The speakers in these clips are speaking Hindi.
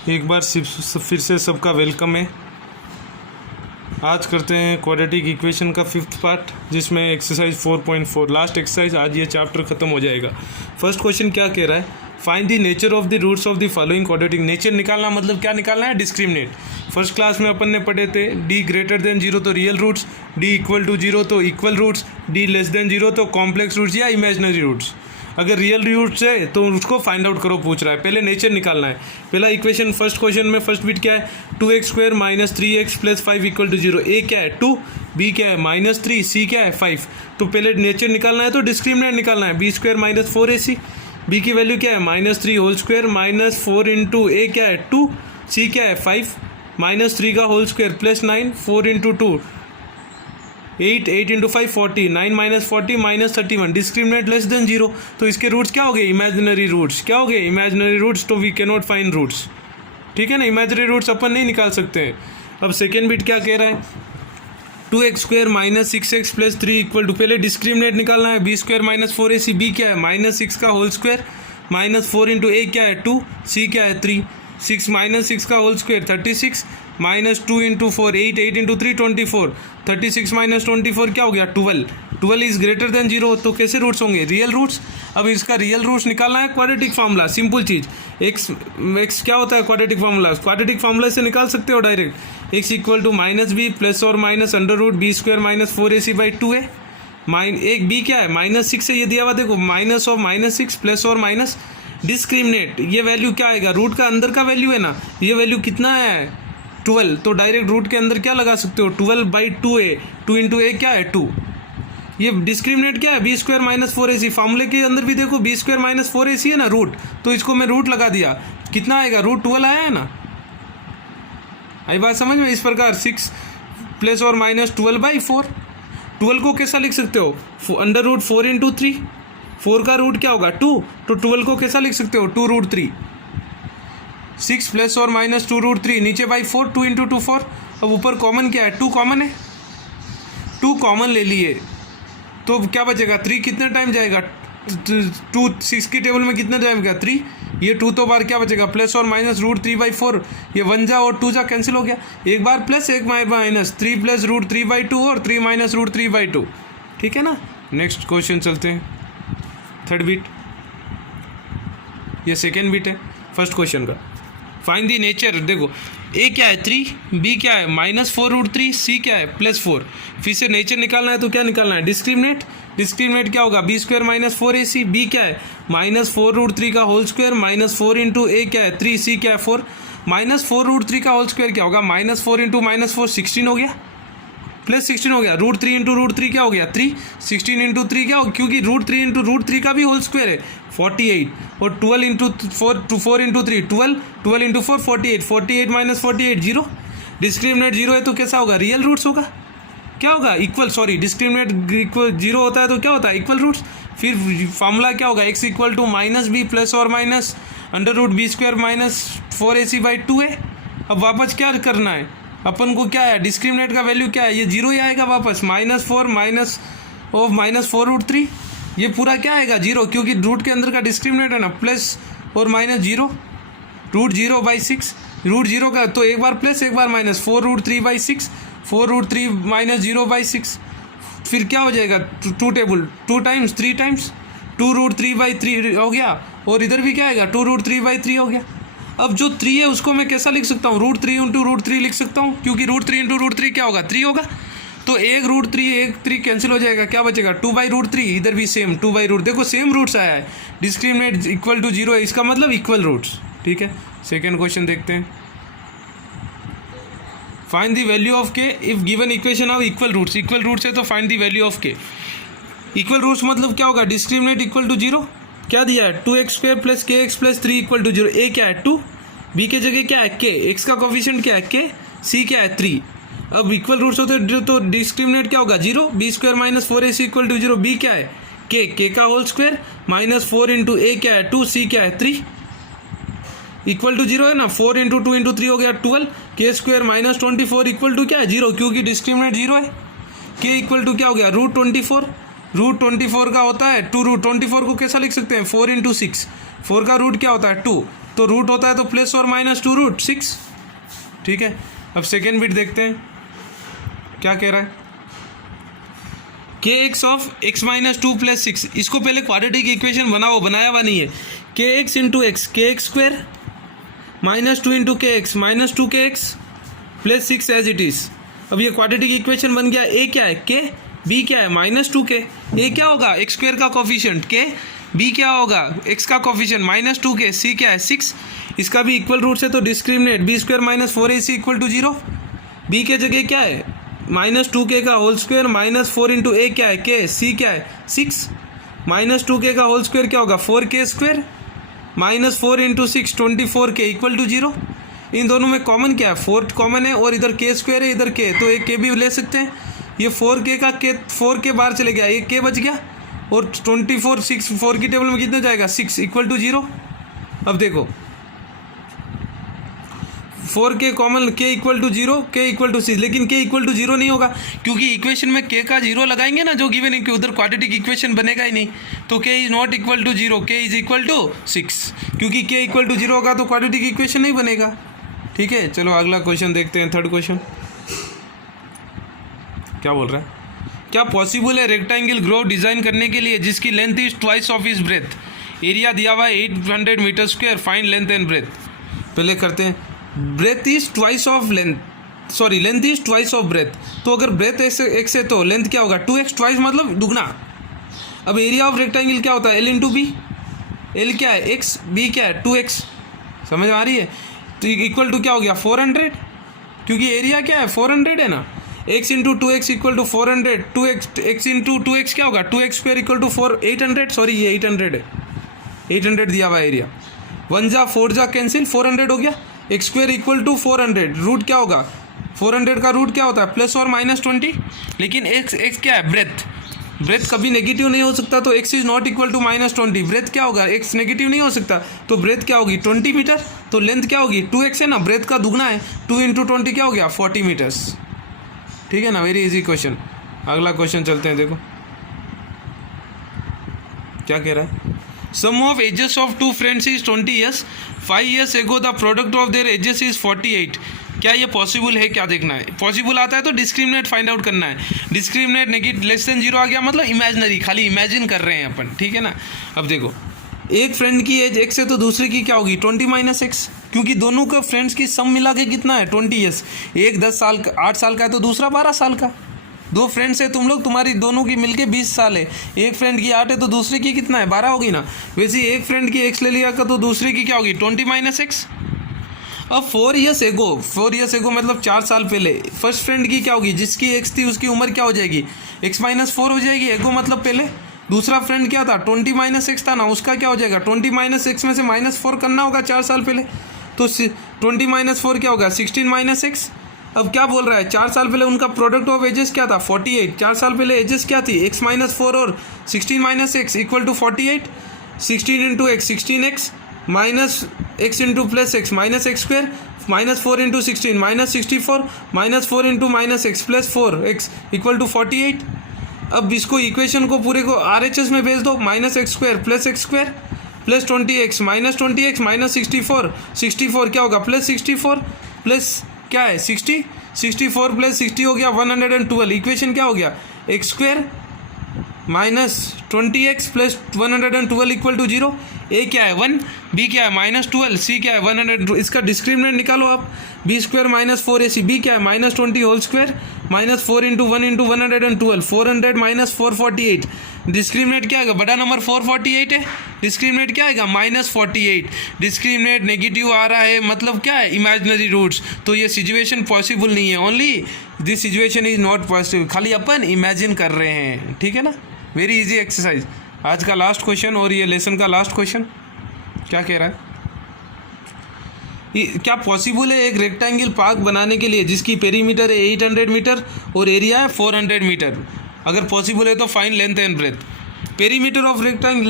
एक बार फिर से सबका वेलकम है। आज करते हैं क्वाड्रेटिक इक्वेशन का 5th पार्ट, जिसमें एक्सरसाइज 4.4 लास्ट एक्सरसाइज। आज ये चैप्टर खत्म हो जाएगा। फर्स्ट क्वेश्चन क्या कह रहा है? Find the nature of the roots of the following quadratic. Nature निकालना मतलब क्या निकालना है? डिस्क्रिमिनेट। फर्स्ट क्लास में अपन ने पढ़े थे डी ग्रेटर देन 0 तो real roots, D equal to 0 तो equal roots, D less than 0 तो कॉम्प्लेक्स रूट्स या इमेजिनरी रूट्स। अगर रियल रूट्स है तो उसको फाइंड आउट करो, पूछ रहा है। पहले नेचर निकालना है। पहला इक्वेशन फर्स्ट क्वेश्चन में फर्स्ट बिट क्या है? 2x² - 3x + 5 = 0। ए क्या है? 2, बी क्या है? -3, सी क्या है? 5। तो पहले नेचर निकालना है तो डिस्क्रिमिनेंट निकालना है। b² - 4ac, b की वैल्यू क्या है? -3 होल स्क्वायर -4 इंटू ए क्या है? 2, सी क्या है? 5, -3 का whole square +9, 4 into 2 8, 8 into 5 40, 9 - 40 -31। Discriminant less than 0, तो इसके रूट्स क्या हो गए? Imaginary roots. क्या हो गए? Imaginary roots. तो we can not find roots. ठीक है ना, इमेजिनरी रूट्स अपन नहीं निकाल सकते हैं। अब सेकेंड बिट क्या कह रहा है? 2x² - 6x + 3 = पहले डिस्क्रिमिनेंट निकालना है। b² - 4ac, b क्या है? -6 का होल स्क्वायर -4 इंटू ए क्या है? 2, सी क्या है? 3, 6 - 6 का होल स्क्वायर 36 -2 इंटू 4 8, 8 इंटू 3 24, 36 - 24 क्या हो गया? 12। 12 इज ग्रेटर देन 0, तो कैसे रूट्स होंगे? Real roots. अब इसका रियल रूट्स निकालना है। क्वाड्रेटिक फार्मूला, सिंपल चीज। x क्या होता है? Quadratic formula. क्वाड्रेटिक फार्मूला से निकाल सकते हो डायरेक्ट। x = -b + और माइनस √b² - 4ac/2 है। एक b क्या है? -6 है, ये दिया हुआ देखो। -6 प्लस और माइनस डिस्क्रिमिनेट। ये वैल्यू क्या आएगा? रूट का अंदर का वैल्यू है ना। ये वैल्यू कितना है? 12। तो डायरेक्ट रूट के अंदर क्या लगा सकते हो? 12/2a। 2 इंटू ए क्या है? 2। ये डिस्क्रिमिनेट क्या है? b² - 4ac। फार्मूले के अंदर भी देखो b² - 4ac है ना रूट, तो इसको मैं रूट लगा दिया। कितना आएगा? √12 आया है ना। आई बात समझ में? इस प्रकार 6 प्लस और माइनस 12/4। 12 को कैसा लिख सकते हो? √4 इंटू 3। 4 का रूट क्या होगा? 2। तो 12 को कैसा लिख सकते हो? 2√3। 6 प्लस और माइनस 2√3, नीचे बाई 4, 2 इंटू 2 4। अब ऊपर कॉमन क्या है? 2 कॉमन है। 2 कॉमन ले लिए तो क्या बचेगा? 3 कितने टाइम जाएगा? 2 6 की टेबल में कितना जाएगा? 3। ये 2 तो बार क्या बचेगा? प्लस और माइनस √3/4। ये 1 जा और 2 जा कैंसिल हो गया। एक बार प्लस एक बार माइनस। 3 + √3/2 और 3 - √3/2। ठीक है ना। नेक्स्ट क्वेश्चन चलते हैं। थर्ड बिट, ये सेकेंड बिट है फर्स्ट क्वेश्चन का। Find the nature. देखो ए क्या है? 3, बी क्या है? -4√3, सी क्या है? +4। फिर से नेचर निकालना है तो क्या निकालना है? डिस्क्रिमिनेट। डिस्क्रिमिनेट क्या होगा? b² - 4ac, बी क्या है? -4√3 का होल स्क्वायर -4 इंटू ए क्या है? 3, सी क्या है? 4। -4√3 का होल स्क्वायर क्या होगा? -4 इंटू -4 16 हो गया, +16 हो गया। √3 इंटू √3 क्या हो गया? 3। 16 इंटू 3 क्या हो? क्योंकि √3 इंटू √3 का भी होल स्क्वायर है 48। और 12 इंटू 4 इंटू 3 12, 12 इंटू 4 48, 48 - 48 0। डिस्क्रिमिनेट 0 है तो कैसा होगा? रियल रूट्स होगा। क्या होगा? इक्वल। सॉरी, डिस्क्रिमिनेट इक्वल 0 होता है तो क्या होता है? Equal roots. फिर फार्मूला क्या होगा? x = -b + और माइनस √b² - 4ac/2 है। अब वापस क्या करना है अपन को? क्या है? डिस्क्रिमिनेट का वैल्यू क्या है? ये 0 ही आएगा वापस। -4 -4√3। ये पूरा क्या आएगा? 0, क्योंकि रूट के अंदर का डिस्क्रिमिनेट है ना। प्लस और माइनस 0, √0/6। √0 का तो एक बार प्लस एक बार माइनस। 4√3/6, 4√3 - 0/6। फिर क्या हो जाएगा? 2 टेबल 2 टाइम्स 3 टाइम्स 2√3/3 हो गया। और इधर भी क्या आएगा? 2√3/3 हो गया। अब जो 3 है उसको मैं कैसा लिख सकता हूँ? √3 इंटू √3 लिख सकता हूँ, क्योंकि √3 इंटू √3 क्या होगा? 3 होगा। तो एक √3 एक 3 कैंसिल हो जाएगा। क्या बचेगा? 2/√3। इधर भी सेम 2/√। देखो सेम रूट्स आया है। डिस्क्रिमिनेट इक्वल टू 0 है, इसका मतलब इक्वल रूट्स। ठीक है। सेकेंड क्वेश्चन देखते हैं। Find the value of K if given equation of equal roots. Equal roots है तो find the value of K. Equal roots मतलब क्या होगा? Discriminant equal to 0। क्या दिया है? 2x² + kx + 3 = 0। ए क्या है? 2। बी के जगह क्या है? k। x का कोफिशिएंट क्या है? k। सी क्या है? 3। अब इक्वल रूट्स होते हैं तो डिस्क्रिमिनेट क्या होगा? 0। b² - 4ac = 0। बी क्या है? k का होल स्क्वायर -4 इंटू ए क्या है? 2, सी क्या है? 3 इक्वल टू 0 है ना। 4 इंटू 2 इंटू 3 हो गया 12। k² - 24 इक्वल टू क्या है? 0, क्योंकि डिस्क्रिमिनेट 0 है। k इक्वल टू क्या हो गया? √24। √24 का होता है 2। √24 को कैसा लिख सकते हैं? 4 इंटू 6। 4 का रूट क्या होता है? 2। तो रूट होता है तो प्लस और माइनस 2 रूट 6, ठीक है। अब सेकेंड बिट देखते हैं क्या कह रहा है, K x of x minus 2 plus 6, इसको पहले क्वाड्रेटिक इक्वेशन बनाया हुआ नहीं है। K x into x, K x square minus 2 into K x minus 2 K x plus 6 as it is. अब ये क्वाड्रेटिक इक्वेशन बन गया। ए क्या है के, बी क्या है माइनस 2 के, ए क्या होगा एक्स स्क्वायर का कोफिशिएंट के, बी क्या होगा एक्स का कोफिशिएंट माइनस 2 के, सी क्या है 6, इसका भी इक्वल रूट से तो discriminant B square minus 4ac equal to 0। B के जगह क्या है माइनस 2k का whole square minus 4 into A क्या है के, सी क्या है 6, माइनस 2k का होल स्क्वायर क्या होगा 4k square minus 4 into 6 24k equal to 0। इन दोनों में कॉमन क्या है 4 कॉमन है और इधर k स्क्वायर है इधर k, तो एक k भी ले सकते हैं। ये 4k का k 4k बाहर चले गया, एक k बच गया और 24 6 4 की टेबल में कितना जाएगा 6 इक्वल टू 0। अब देखो 4k common k equal to 0 k equal to 6, लेकिन k इक्वल टू 0 नहीं होगा क्योंकि इक्वेशन में k का 0 लगाएंगे ना जो गिवन है कि उधर क्वाड्रेटिक इक्वेशन बनेगा ही नहीं, तो k is not equal to 0, k is equal to 6, क्योंकि k इक्वल टू 0 होगा तो क्वाड्रेटिक इक्वेशन नहीं बनेगा, ठीक है। चलो अगला क्वेश्चन देखते हैं, थर्ड क्वेश्चन क्या बोल रहा है, क्या पॉसिबल है रेक्टेंगल ग्रोव डिजाइन करने के लिए जिसकी length is twice of is breadth, area दिया हुआ है 800 metre square, find length and breadth. पहले करते हैं, breadth is twice of length, sorry length is twice of breadth, तो अगर ब्रेथ एक्स है तो लेंथ क्या होगा 2x, ट्वाइस मतलब दुगना। अब एरिया ऑफ रेक्टेंगल क्या होता है L इंटू बी, L क्या है x, b क्या है 2x, समझ आ रही है, तो इक्वल टू क्या हो गया 400, क्योंकि एरिया क्या है 400 है ना, x into 2x equal to 400, 2x x into 2x क्या होगा 2x square equal to 800, sorry ये 800 है, 800 दिया हुआ एरिया, 1 जा 4 जा कैंसिल 400 हो गया, x square equal to 400, root क्या होगा 400 का रूट क्या होता है प्लस और माइनस 20, लेकिन एक्स क्या है ब्रेथ, ब्रेथ कभी नेगेटिव नहीं हो सकता, तो x is not equal to minus 20, breadth क्या होगा एक्स नेगेटिव नहीं हो सकता तो ब्रेथ क्या होगी 20 मीटर, तो लेंथ क्या होगी 2x है ना, ब्रेथ का दुगना है 2 इंटू 20 क्या हो गया 40 मीटर्स, ठीक है ना, वेरी इजी क्वेश्चन। अगला क्वेश्चन चलते हैं, देखो क्या कह रहा है, sum of ages of 2 friends is 20 years, 5 years ago the product of their ages is 48, क्या ये पॉसिबल है, क्या देखना है, पॉसिबल आता है तो डिस्क्रिमिनेट फाइंड आउट करना है, डिस्क्रिमिनेट नेगेटिव लेस देन 0 आ गया मतलब इमेजिनरी, खाली इमेजिन कर रहे हैं अपन, ठीक है ना। अब देखो एक फ्रेंड की एज x है तो दूसरे की क्या होगी 20 माइनस एक्स, क्योंकि दोनों का फ्रेंड्स की सम मिला के कितना है 20 years, एक 10 साल 8 साल का है तो दूसरा 12 साल का, 2 फ्रेंड्स है तुम लोग, तुम्हारी दोनों की मिलके 20 साल है, एक फ्रेंड की 8 है तो दूसरे की कितना है 12 होगी ना, वैसे एक फ्रेंड की x ले लिया का तो दूसरे की क्या होगी 20 माइनस एक्स। अब 4 years एगो मतलब 4 साल पहले फर्स्ट फ्रेंड की क्या होगी, जिसकी x थी उसकी उम्र क्या हो जाएगी x माइनस 4 हो जाएगी, एगो मतलब पहले, दूसरा फ्रेंड क्या था 20 माइनस एक्स था ना, उसका क्या हो जाएगा 20 माइनस एक्स में से -4 करना होगा 4 साल पहले, तो 20 माइनस 4 क्या होगा 16 माइनस एक्स। अब क्या बोल रहा है 4 साल पहले उनका प्रोडक्ट ऑफ एजेस क्या था 48, 4 साल पहले एजेस क्या थी x माइनस 4 और 16 minus x equal to 48, 16 into x 16x minus x into plus x minus x square minus 4 into 16 minus 64 minus 4 into minus x plus 4x equal to 48। अब इसको इक्वेशन को पूरे को RHS में भेज दो, minus x square plus 20x minus 20x minus 64 क्या होगा प्लस 64 प्लस क्या है 64 प्लस 60 हो गया 112, इक्वेशन क्या हो गया x square minus 20x plus 112 equal to 0, A क्या है 1, बी क्या है माइनस 12, सी क्या है 100, इसका डिस्क्रिमिनेंट निकालो आप, B square minus 4ac, B क्या है minus 20 whole square minus 4 into 1 into 112, 400 minus 448, discriminant क्या आएगा बड़ा नंबर 448 है, डिस्क्रिमिनेंट क्या आएगा माइनस 48, डिस्क्रिमिनेंट नेगेटिव आ रहा है मतलब क्या है इमेजिनरी रूट्स, तो ये सिचुएशन पॉसिबल नहीं है, only this situation is not possible, खाली अपन इमेजिन कर रहे हैं, ठीक है ना। वेरी इजी एक्सरसाइज, आज का लास्ट क्वेश्चन और ये लेसन का लास्ट क्वेश्चन क्या कह रहा है, क्या पॉसिबल है एक रेक्टेंगल पार्क बनाने के लिए जिसकी पेरीमीटर है 800 मीटर और एरिया है 400 मीटर, अगर पॉसिबल है तो find length and breadth. Perimeter of rectangle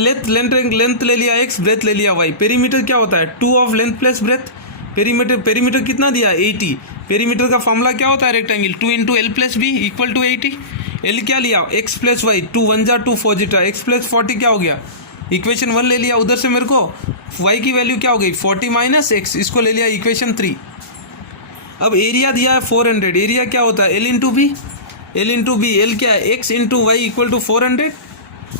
length ले लिया x, ब्रेथ ले लिया y, पेरीमीटर क्या होता है 2 of length plus breadth, perimeter कितना दिया 80, पेरीमीटर का फॉर्मूला क्या होता है rectangle 2 into L plus B equal to 80, L क्या लिया x प्लस वाई 2 1 जा 2 4 जीटा x प्लस 40 क्या हो गया इक्वेशन 1 ले लिया, उधर से मेरे को y की वैल्यू क्या हो गई 40 माइनस एक्स, इसको ले लिया इक्वेशन 3। अब एरिया दिया है 400, एरिया क्या होता है L into B, L into B, L क्या है x into Y equal to 400।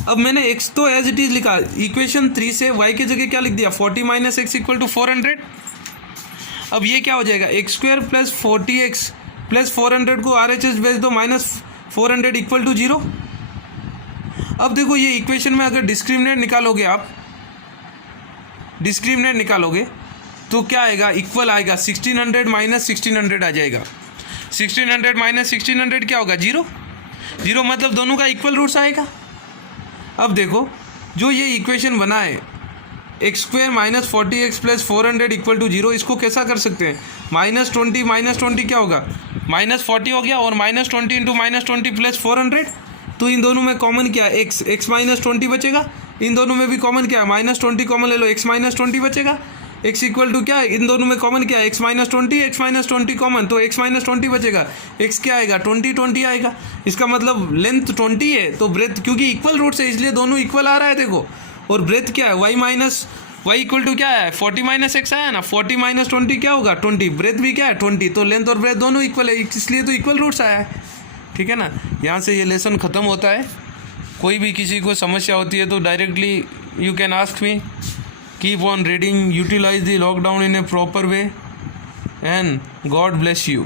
अब मैंने x तो एज इट इज लिखा, इक्वेशन 3 से y की जगह क्या लिख दिया 40 माइनस एक्स इक्वल टू 400। अब ये क्या हो जाएगा x square plus 40x plus 400 को RHS भेज दो, माइनस 400 इक्वल टू 0। अब देखो ये इक्वेशन में अगर डिस्क्रिमिनेंट निकालोगे, आप डिस्क्रिमिनेंट निकालोगे तो क्या आएगा, इक्वल आएगा 1600 माइनस 1600 आ जाएगा। 1600 माइनस 1600 क्या होगा 0, 0 मतलब दोनों का इक्वल रूट्स आएगा। अब देखो जो ये इक्वेशन बना है x square minus 40x plus 400 equal to 0, इसको कैसा कर सकते हैं -20 माइनस 20 क्या होगा -40 हो गया, और -20 इंटू -20 प्लस 400, तो इन दोनों में कॉमन क्या है x माइनस 20 बचेगा, इन दोनों में भी कॉमन क्या है -20 कॉमन ले लो, x माइनस 20 बचेगा, x इक्वल टू क्या है इन दोनों में कॉमन क्या है x माइनस 20 कॉमन, तो x माइनस 20 बचेगा, x क्या आएगा 20 आएगा। इसका मतलब लेंथ 20 है तो ब्रेथ, क्योंकि इक्वल रूट्स है इसलिए दोनों इक्वल आ रहा है देखो, और ब्रेथ क्या है y इक्वल टू क्या है 40 माइनस एक्स आया ना, 40 माइनस 20 क्या होगा 20, ब्रेथ भी क्या है 20, तो लेंथ और ब्रेथ दोनों इक्वल है, इसलिए तो इक्वल रूट्स आया है। ठीक है ना, यहाँ से ये लेसन ख़त्म होता है। कोई भी किसी को समस्या होती है तो directly you can ask me. Keep on reading, utilise the lockdown in a proper way, and God bless you.